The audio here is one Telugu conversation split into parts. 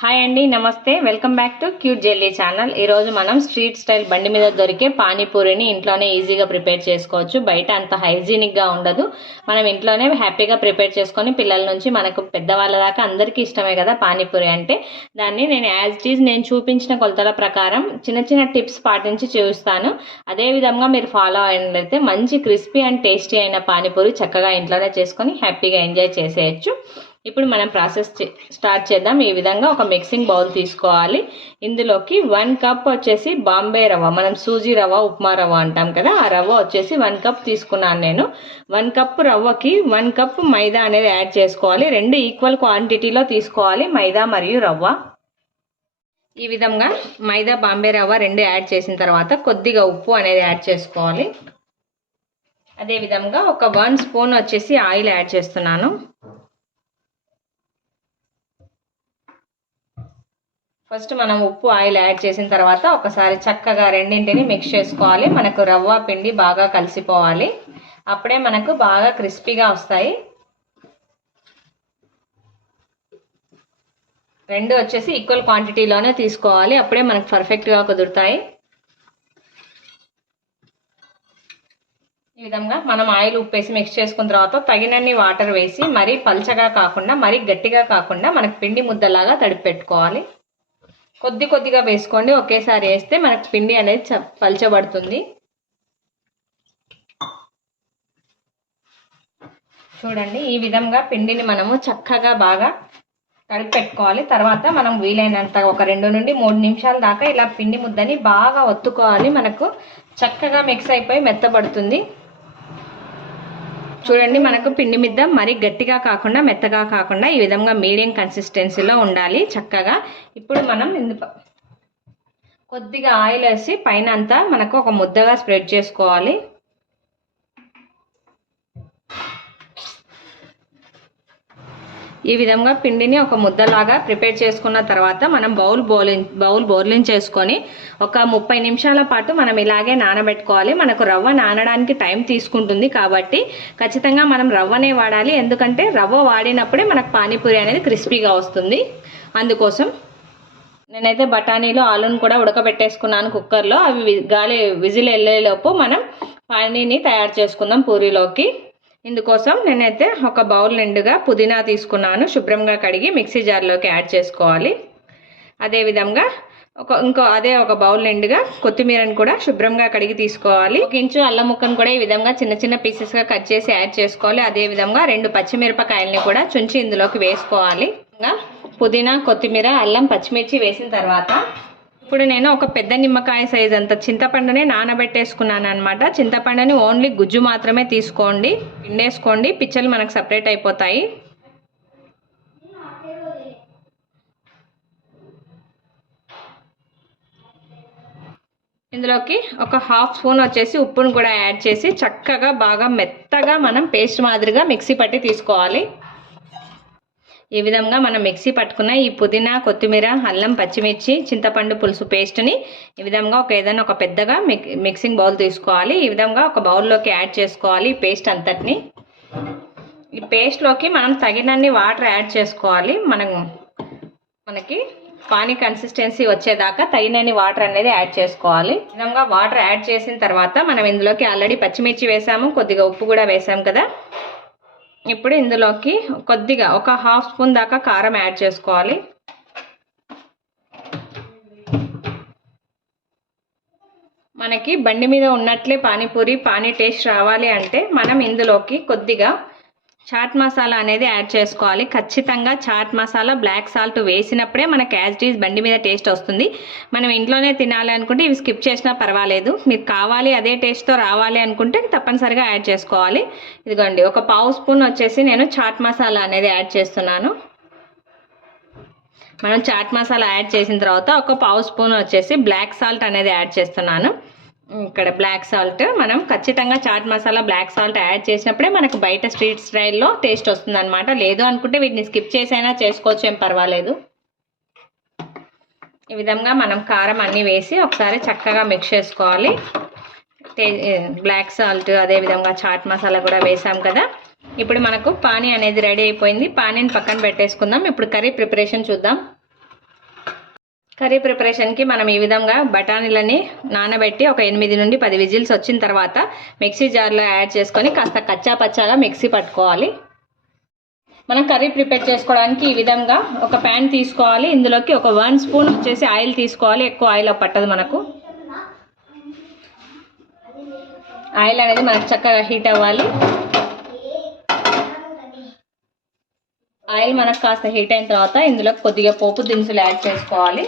హాయ్ అండి నమస్తే welcome back to cute jelly channel ఈరోజు మనం స్ట్రీట్ స్టైల్ బండి మీద దొరికే పానీపూరిని ఇంట్లోనే ఈజీగా ప్రిపేర్ చేసుకోవచ్చు. బయట అంత హైజీనిక్గా ఉండదు. మనం ఇంట్లోనే హ్యాపీగా ప్రిపేర్ చేసుకొని పిల్లల నుంచి మనకు పెద్దవాళ్ళ దాకా అందరికీ ఇష్టమే కదా పానీపూరి అంటే. దాన్ని నేను యాజ్ ఇట్ ఈజ్ నేను చూపించిన కొలతల ప్రకారం చిన్న చిన్న టిప్స్ పాటించి చూస్తాను అదే విధంగా మీరు ఫాలో అయినట్లయితే మంచి క్రిస్పీ అండ్ టేస్టీ అయిన పానీపూరి చక్కగా ఇంట్లోనే చేసుకొని హ్యాపీగా ఎంజాయ్ చేసేయచ్చు. ఇప్పుడు మనం ప్రాసెస్ చే- స్టార్ట్ చేద్దాం. ఈ విధంగా ఒక మిక్సింగ్ బౌల్ తీసుకోవాలి. ఇందులోకి వన్ కప్ వచ్చేసి బాంబే రవ్వ మనం సూజీ రవ్వ ఉప్మా రవ్వ అంటాం కదా ఆ రవ్వ వచ్చేసి వన్ కప్ తీసుకున్నాను నేను. వన్ కప్ రవ్వకి వన్ కప్ మైదా అనేది యాడ్ చేసుకోవాలి. రెండు ఈక్వల్ క్వాంటిటీలో తీసుకోవాలి మైదా మరియు రవ్వ. ఈ విధంగా మైదా బాంబే రవ్వ రెండు యాడ్ చేసిన తర్వాత కొద్దిగా ఉప్పు అనేది యాడ్ చేసుకోవాలి. అదే విధంగా ఒక వన్ స్పూన్ వచ్చేసి ఆయిల్ యాడ్ చేస్తున్నాను. ఫస్ట్ మనం ఉప్పు ఆయిల్ యాడ్ చేసిన తర్వాత ఒకసారి చక్కగా రెండింటిని మిక్స్ చేసుకోవాలి. మనకు రవ్వ పిండి బాగా కలిసిపోవాలి. అప్పుడే మనకు బాగా క్రిస్పీగా వస్తాయి. రెండు వచ్చేసి ఈక్వల్ క్వాంటిటీలోనే తీసుకోవాలి. అప్పుడే మనకు పర్ఫెక్ట్గా కుదురుతాయి. ఈ విధంగా మనం ఆయిల్ ఉప్పేసి మిక్స్ చేసుకున్న తర్వాత తగినన్ని వాటర్ వేసి మరీ పల్చగా కాకుండా మరీ గట్టిగా కాకుండా మనకు పిండి ముద్దలాగా తడిపి పెట్టుకోవాలి కొద్ది కొద్దిగా వేసుకోండి. ఒకేసారి వేస్తే మనకు పిండి అనేది చ- పల్చబడుతుంది. చూడండి ఈ విధంగా పిండిని మనము చక్కగా బాగా తడిపి పెట్టుకోవాలి. తర్వాత మనం వీలైనంత ఒక రెండు నుండి మూడు నిమిషాల దాకా ఇలా పిండి ముద్దని బాగా ఒత్తుకోవాలి. మనకు చక్కగా మిక్స్ అయిపోయి మెత్తబడుతుంది. చూడండి మనకు పిండి మిద్ద మరి గట్టిగా కాకుండా మెత్తగా కాకుండా ఈ విధంగా మీడియం కన్సిస్టెన్సీలో ఉండాలి చక్కగా. ఇప్పుడు మనం ఇందు కొద్దిగా ఆయిల్ వేసి పైన అంతా మనకు ఒక ముద్దగా స్ప్రెడ్ చేసుకోవాలి. ఈ విధంగా పిండిని ఒక ముద్దలాగా ప్రిపేర్ చేసుకున్న తర్వాత మనం బౌల్ బౌలింగ్ బౌల్ బోర్లించేసుకొని ఒక ముప్పై నిమిషాల పాటు మనం ఇలాగే నానబెట్టుకోవాలి. మనకు రవ్వ నానడానికి టైం తీసుకుంటుంది కాబట్టి ఖచ్చితంగా మనం రవ్వనే వాడాలి. ఎందుకంటే రవ్వ వాడినప్పుడే మనకు పానీపూరి అనేది క్రిస్పీగా వస్తుంది. అందుకోసం నేనైతే బఠానీలు ఆలును కూడా ఉడకబెట్టేసుకున్నాను కుక్కర్లో. అవి గాలి విజిల్ వెళ్ళేలోపు మనం పానీని తయారు చేసుకుందాం పూరీలోకి. ఇందుకోసం నేనైతే ఒక బౌల్ నిండుగా పుదీనా తీసుకున్నాను. శుభ్రంగా కడిగి మిక్సీ జార్లోకి యాడ్ చేసుకోవాలి. అదేవిధంగా ఒక ఇంకో అదే ఒక బౌల్ నిండుగా కొత్తిమీరని కూడా శుభ్రంగా కడిగి తీసుకోవాలి. ఒక ఇంచు అల్లం ముక్కను కూడా ఈ విధంగా చిన్న చిన్న పీసెస్గా కట్ చేసి యాడ్ చేసుకోవాలి. అదే విధంగా రెండు పచ్చిమిరపకాయలని కూడా చుంచి ఇందులోకి వేసుకోవాలి. ఇంకా పుదీనా కొత్తిమీర అల్లం పచ్చిమిర్చి వేసిన తర్వాత ఇప్పుడు నేను ఒక పెద్ద నిమ్మకాయ సైజ్ అంత చింతపండుని నానబెట్టేసుకున్నాను అనమాట చింతపండుని ఓన్లీ గుజ్జు మాత్రమే తీసుకోండి పిండేసుకోండి పిచ్చలు మనకు సపరేట్ అయిపోతాయి. ఇందులోకి ఒక హాఫ్ స్పూన్ వచ్చేసి ఉప్పును కూడా యాడ్ చేసి చక్కగా బాగా మెత్తగా మనం పేస్ట్ మాదిరిగా మిక్సీ పట్టి తీసుకోవాలి. ఈ విధంగా మనం మిక్సీ పట్టుకున్న ఈ పుదీనా కొత్తిమీర అల్లం పచ్చిమిర్చి చింతపండు పులుసు పేస్ట్ని ఈ విధంగా ఒక ఏదైనా ఒక పెద్దగా మిక్ మిక్సింగ్ బౌల్ తీసుకోవాలి. ఈ విధంగా ఒక బౌల్లోకి యాడ్ చేసుకోవాలి ఈ పేస్ట్ అంతటిని. ఈ పేస్ట్లోకి మనం తగినన్ని వాటర్ యాడ్ చేసుకోవాలి. మనం మనకి పానీ కన్సిస్టెన్సీ వచ్చేదాకా తగినన్ని వాటర్ అనేది యాడ్ చేసుకోవాలి. ఈ విధంగా వాటర్ యాడ్ చేసిన తర్వాత మనం ఇందులోకి ఆల్రెడీ పచ్చిమిర్చి వేసాము కొద్దిగా ఉప్పు కూడా వేసాం కదా. ఇప్పుడు ఇందులోకి కొద్దిగా ఒక హాఫ్ స్పూన్ దాకా కారం యాడ్ చేసుకోవాలి. మనకి బండి మీద ఉన్నట్లే పానీపూరి పానీ టేస్ట్ రావాలి అంటే మనం ఇందులోకి కొద్దిగా చాట్ మసాలా అనేది యాడ్ చేసుకోవాలి. ఖచ్చితంగా చాట్ మసాలా బ్లాక్ సాల్ట్ వేసినప్పుడే మనకి యాజ్ ఈజ్ బండి మీద టేస్ట్ వస్తుంది. మనం ఇంట్లోనే తినాలి అనుకుంటే ఇవి స్కిప్ చేసినా పర్వాలేదు. మీకు కావాలి అదే టేస్ట్తో రావాలి అనుకుంటే తప్పనిసరిగా యాడ్ చేసుకోవాలి. ఇదిగోండి ఒక పావు స్పూన్ వచ్చేసి నేను చాట్ మసాలా అనేది యాడ్ చేస్తున్నాను. మనం చాట్ మసాలా యాడ్ చేసిన తర్వాత ఒక పావు స్పూన్ వచ్చేసి బ్లాక్ సాల్ట్ అనేది యాడ్ చేస్తున్నాను. ఇక్కడ బ్లాక్ సాల్ట్ మనం ఖచ్చితంగా chaat masala black salt add చేసినప్పుడే మనకు బయట స్ట్రీట్ స్టైల్లో టేస్ట్ వస్తుంది అనమాట లేదు అనుకుంటే వీటిని స్కిప్ చేసైనా చేసుకోవచ్చు ఏం పర్వాలేదు. ఈ విధంగా మనం కారం అన్నీ వేసి ఒకసారి చక్కగా మిక్స్ చేసుకోవాలి. బ్లాక్ సాల్ట్ అదే విధంగా చాట్ మసాలా కూడా వేసాం కదా. ఇప్పుడు మనకు పానీ అనేది రెడీ అయిపోయింది. పానీని పక్కన పెట్టేసుకుందాం. ఇప్పుడు కర్రీ ప్రిపరేషన్ చూద్దాం. కర్రీ ప్రిపరేషన్కి మనం ఈ విధంగా బఠానీలని నానబెట్టి ఒక ఎనిమిది నుండి పది విజిల్స్ వచ్చిన తర్వాత మిక్సీ జార్లో యాడ్ చేసుకొని కాస్త కచ్చా పచ్చాగా మిక్సీ పట్టుకోవాలి. మనం కర్రీ ప్రిపేర్ చేసుకోవడానికి ఈ విధంగా ఒక ప్యాన్ తీసుకోవాలి. ఇందులోకి ఒక వన్ స్పూన్ వచ్చేసి ఆయిల్ తీసుకోవాలి. ఎక్కువ ఆయిల్ పట్టదు మనకు. ఆయిల్ అనేది మనకు చక్కగా హీట్ అవ్వాలి. ఆయిల్ మనకు కాస్త హీట్ అయిన తర్వాత ఇందులో కొద్దిగా పోపు దినుసులు యాడ్ చేసుకోవాలి.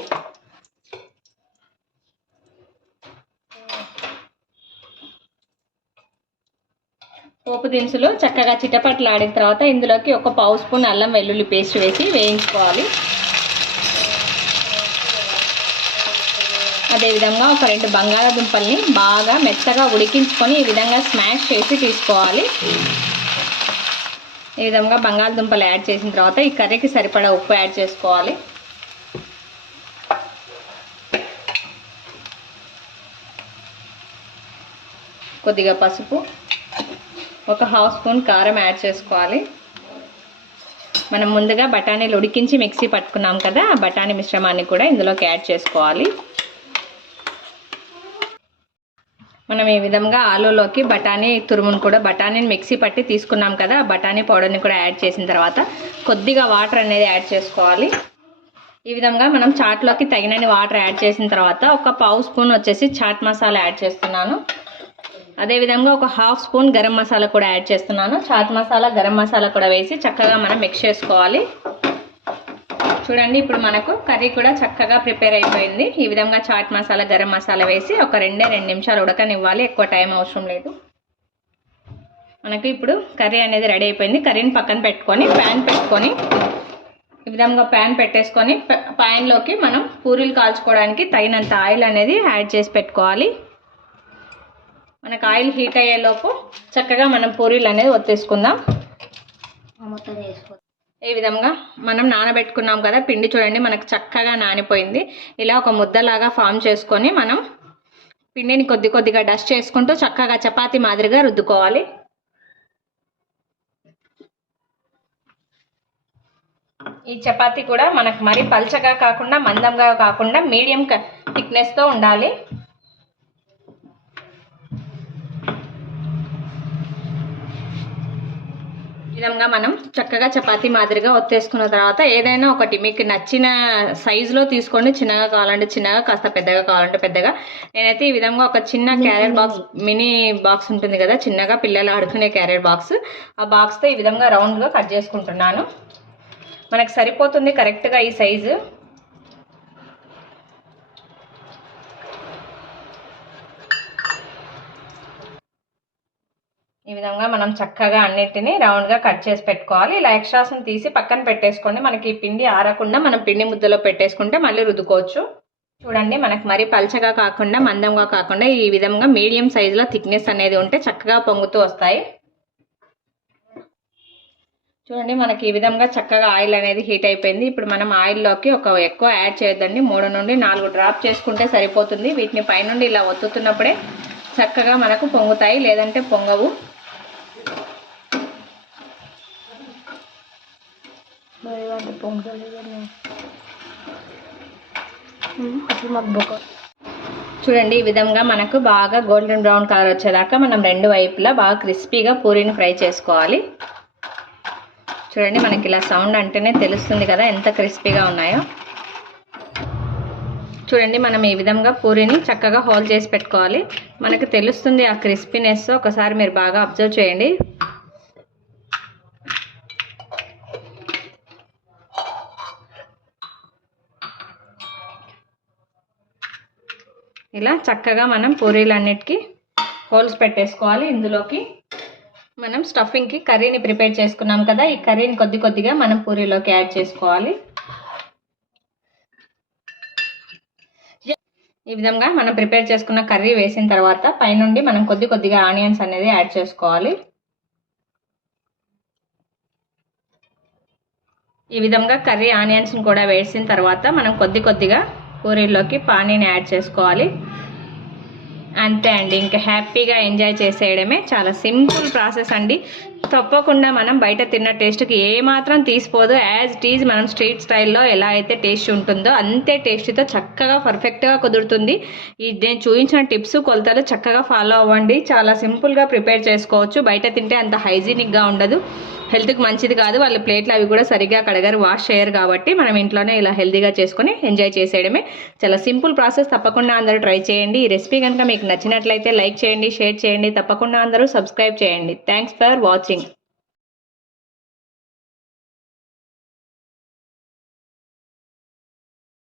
పోపు దినుసులు చక్కగా చిటపట్లాడిన తర్వాత ఇందులోకి ఒక పావు స్పూన్ అల్లం వెల్లుల్లి పేస్ట్ వేసి వేయించుకోవాలి. అదేవిధంగా ఒక రెండు బంగాళాదుంపల్ని బాగా మెత్తగా ఉడికించుకొని ఈ విధంగా స్మాష్ చేసి తీసుకోవాలి. ఈ విధంగా బంగాళదుంపలు యాడ్ చేసిన తర్వాత ఈ కర్రీకి సరిపడా ఉప్పు యాడ్ చేసుకోవాలి. కొద్దిగా పసుపు ఒక హాఫ్ స్పూన్ కారం యాడ్ చేసుకోవాలి. మనం ముందుగా బఠానీలు ఉడికించి మిక్సీ పట్టుకున్నాం కదా ఆ బఠానీ మిశ్రమాన్ని కూడా ఇందులోకి యాడ్ చేసుకోవాలి. మనం ఈ విధంగా ఆలూలోకి బఠానీ తురుమును కూడా బఠానీని మిక్సీ పట్టి తీసుకున్నాం కదా బఠానీ పౌడర్ని కూడా యాడ్ చేసిన తర్వాత కొద్దిగా వాటర్ అనేది యాడ్ చేసుకోవాలి. ఈ విధంగా మనం చాట్లోకి తగినన్ని వాటర్ యాడ్ చేసిన తర్వాత ఒక పావు స్పూన్ వచ్చేసి చాట్ మసాలా యాడ్ చేస్తున్నాను. అదేవిధంగా ఒక హాఫ్ స్పూన్ గరం మసాలా కూడా యాడ్ చేస్తున్నాను. చాట్ మసాలా గరం మసాలా కూడా వేసి చక్కగా మనం మిక్స్ చేసుకోవాలి. చూడండి ఇప్పుడు మనకు కర్రీ కూడా చక్కగా ప్రిపేర్ అయిపోయింది. ఈ విధంగా చాట్ మసాలా గరం మసాలా వేసి ఒక రెండే రెండు నిమిషాలు ఉడకనివ్వాలి. ఎక్కువ టైం అవసరం లేదు. మనకు ఇప్పుడు కర్రీ అనేది రెడీ అయిపోయింది. కర్రీని పక్కన పెట్టుకొని ప్యాన్ పెట్టుకొని ఈ విధంగా ప్యాన్ పెట్టేసుకొని ప్యాన్లోకి మనం పూరీలు కాల్చుకోవడానికి తగినంత ఆయిల్ అనేది యాడ్ చేసి పెట్టుకోవాలి. మనకు ఆయిల్ హీట్ అయ్యేలోపు చక్కగా మనం పూరీలు అనేది ఒత్తేసుకుందాం. మొత్తం ఈ విధంగా మనం నానబెట్టుకున్నాం కదా పిండి చూడండి మనకు చక్కగా నానిపోయింది. ఇలా ఒక ముద్దలాగా ఫామ్ చేసుకొని మనం పిండిని కొద్ది కొద్దిగా డస్ట్ చేసుకుంటూ చక్కగా చపాతి మాదిరిగా రుద్దుకోవాలి. ఈ చపాతీ కూడా మనకు మరీ పల్చగా కాకుండా మందంగా కాకుండా మీడియం థిక్నెస్తో ఉండాలి. విధంగా మనం చక్కగా చపాతీ మాదిరిగా ఒత్తేసుకున్న తర్వాత ఏదైనా ఒకటి మీకు నచ్చిన సైజులో తీసుకోండి. చిన్నగా కావాలంటే చిన్నగా కాస్త పెద్దగా కావాలంటే పెద్దగా. నేనైతే ఈ విధంగా ఒక చిన్న క్యారెట్ బాక్స్. మినీ బాక్స్ ఉంటుంది కదా చిన్నగా పిల్లలు ఆడుకునే క్యారెట్ బాక్స్. ఆ బాక్స్తో ఈ విధంగా రౌండ్గా కట్ చేసుకుంటున్నాను. మనకు సరిపోతుంది కరెక్ట్గా ఈ సైజు. ఈ విధంగా మనం చక్కగా అన్నిటిని రౌండ్గా కట్ చేసి పెట్టుకోవాలి. ఇలా ఎక్స్ట్రాస్ని తీసి పక్కన పెట్టేసుకోండి. మనకి ఈ పిండి ఆరకుండా మనం పిండి ముద్దలో పెట్టేసుకుంటే మళ్ళీ రుద్దుకోవచ్చు. చూడండి మనకు మరీ పల్చగా కాకుండా మందంగా కాకుండా ఈ విధంగా మీడియం సైజులో థిక్నెస్ అనేది ఉంటే చక్కగా పొంగుతూ వస్తాయి. చూడండి మనకి ఈ విధంగా చక్కగా ఆయిల్ అనేది హీట్ అయిపోయింది. ఇప్పుడు మనం ఆయిల్లోకి ఒక ఎక్కువ యాడ్ చేయొద్దండి. మూడు నుండి నాలుగు డ్రాప్ చేసుకుంటే సరిపోతుంది. వీటిని పైనుండి ఇలా ఒత్తుతున్నప్పుడే చక్కగా మనకు పొంగుతాయి. లేదంటే పొంగవు అంటే పొంగుతుంది బొక్క చూడండి ఈ విధంగా మనకు బాగా గోల్డెన్ బ్రౌన్ కలర్ వచ్చేదాకా మనం రెండు వైపులా బాగా క్రిస్పీగా పూరీని ఫ్రై చేసుకోవాలి. చూడండి మనకి ఇలా సౌండ్ అంటేనే తెలుస్తుంది కదా ఎంత క్రిస్పీగా ఉన్నాయో. చూడండి మనం ఈ విధంగా పూరీని చక్కగా హోల్ చేసి పెట్టుకోవాలి. మనకు తెలుస్తుంది ఆ క్రిస్పీనెస్. ఒకసారి మీరు బాగా అబ్జర్వ్ చేయండి. ఇలా చక్కగా మనం పూరీలన్నిటికీ హోల్స్ పెట్టేసుకోవాలి. ఇందులోకి మనం స్టఫింగ్కి కర్రీని ప్రిపేర్ చేసుకున్నాం కదా ఈ కర్రీని కొద్ది కొద్దిగా మనం పూరీలోకి యాడ్ చేసుకోవాలి. ఈ విధంగా మనం ప్రిపేర్ చేసుకున్న కర్రీ వేసిన తర్వాత పైనుండి మనం కొద్ది కొద్దిగా ఆనియన్స్ అనేది యాడ్ చేసుకోవాలి. ఈ విధంగా కర్రీ ఆనియన్స్ని కూడా వేసిన తర్వాత మనం కొద్ది కొద్దిగా పూరీలోకి పానీని యాడ్ చేసుకోవాలి. అంతే అండి ఇంకా హ్యాపీగా ఎంజాయ్ చేసేయడమే చాలా సింపుల్ ప్రాసెస్ అండి. తప్పకుండా మనం బయట తిన్న టేస్ట్కి ఏ మాత్రం తీసిపోదు. యాజ్ ఇట్ ఈజ్ మనం స్ట్రీట్ స్టైల్లో ఎలా అయితే టేస్ట్ ఉంటుందో అంతే టేస్ట్తో చక్కగా పర్ఫెక్ట్గా కుదురుతుంది. ఈ నేను చూపించిన టిప్స్ కొలతలు చక్కగా ఫాలో అవ్వండి. చాలా సింపుల్గా ప్రిపేర్ చేసుకోవచ్చు. బయట తింటే అంత హైజీనిక్గా ఉండదు. హెల్త్కి మంచిది కాదు. వాళ్ళ ప్లేట్లు అవి కూడా సరిగ్గా కడగారు వాష్ చేయరు కాబట్టి మనం ఇంట్లోనే ఇలా హెల్తీగా చేసుకొని ఎంజాయ్ చేసేయడమే. చాలా సింపుల్ ప్రాసెస్. తప్పకుండా అందరూ ట్రై చేయండి. ఈ రెసిపీ కనుక మీకు నచ్చినట్లయితే లైక్ చేయండి షేర్ చేయండి. తప్పకుండా అందరూ సబ్స్క్రైబ్ చేయండి. Thanks for watching.